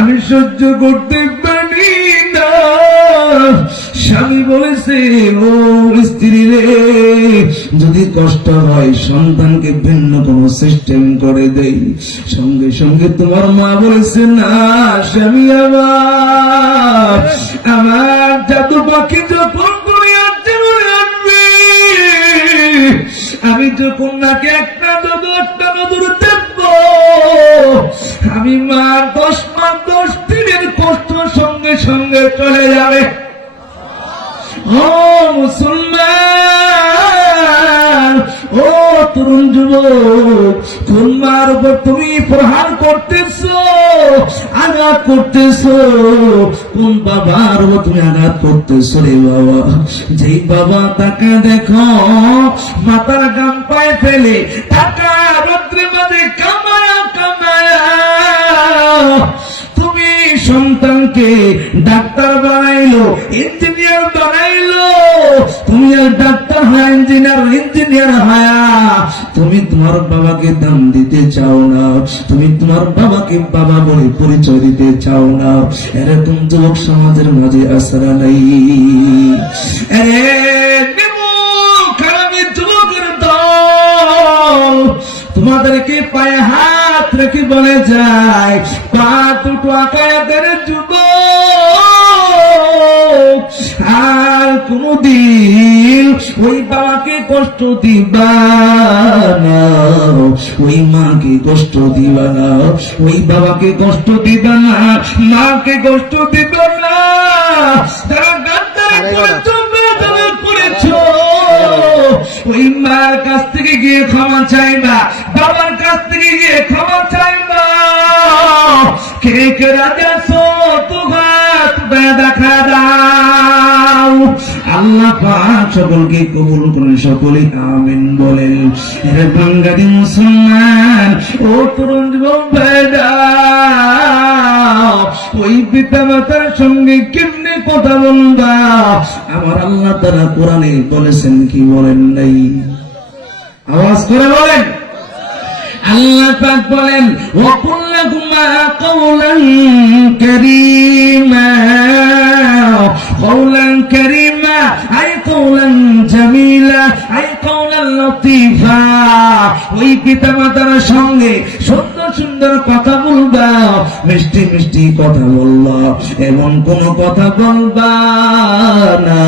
আমি সহ্য করতে পারি না। স্বামী বলেছে, ও স্ত্রী রে, যদি কষ্ট হয় সন্তানকে ভিন্ন কোন সিস্টেম করে দেই। সঙ্গে সঙ্গে তোমার মা বলেছে, না স্বামী আমার জাদু পাখি যখন করে আসছে বলে আসবে, আমি যখন নাকি একটা নজর দেখবো, আমি মার 10 মাস 10 দিনের কষ্ট সঙ্গে সঙ্গে চলে যাবে। ও মুসলমান, ও তরুণ যুবক, কোন মার উপর তুমি প্রহার করতেছো, আঘাত করতেছো? কোন বাবার উপর তুমি আঘাত করতেছো রে বাবা? যেই বাবা তাকে দেখো মাথার গাম পায়ে ফেলে টাকা রৌদ্রে মাঝে কামায়া তুমি সন্তানকে ডাক্তার বানাইলো, ইঞ্জিনিয়ার বানাইলো, তুমি আর ডাক্তার হয় ইঞ্জিনিয়ার হয়, তুমি তোমার বাবাকে দাম দিতে চাও না, তুমি তোমার বাবাকে বাবা বলে পরিচয় দিতে চাও না। এরকম যুবক সমাজের মাঝে আসরা নাই। যুবকের দল তোমাদেরকে পায়ে হাত রেখে বলে যায়, পা দুটো আকায়াতের যুবক, আর কোনদিন ওই বাবাকে কষ্ট দিবা না, ওই মাকে কষ্ট দিবা না, ওই বাবাকে কষ্ট দিবা না, মাকে কষ্ট দিবা না। তারা গাদ্দারি করেছো, ওই মার কাছ থেকে গিয়ে ক্ষমা চাইবা, বাবার কাছ থেকে গিয়ে ক্ষমা চাইবা। কে কে রাজি আছো? তো হাত দেখা দাও। আল্লাহ পাক সকলকে কবুল করেন, সকলেই আমিন বলেন। হে বাঙালি মুসলমান, ও তরুণ যুবক ভাইরা, ওই পিতা মাতার সঙ্গে কেমনে কথা বলবা? আমার আল্লাহ তাআলা কোরআনে বলেছেন কি বলেন নাই? আওয়াজ করে বলেন। আল্লাহ পাক বলেন, ওয়া কুল লাহুমা কাওলান কারীমা, কাওলান কারীমা আই কাওলান জামিলা আই কাওলান লতীফা। ওই পিতা মাতার সঙ্গে সুন্দর সুন্দর কথা বলবা, মিষ্টি মিষ্টি কথা বলবা, এমন কোন কথা বলবা না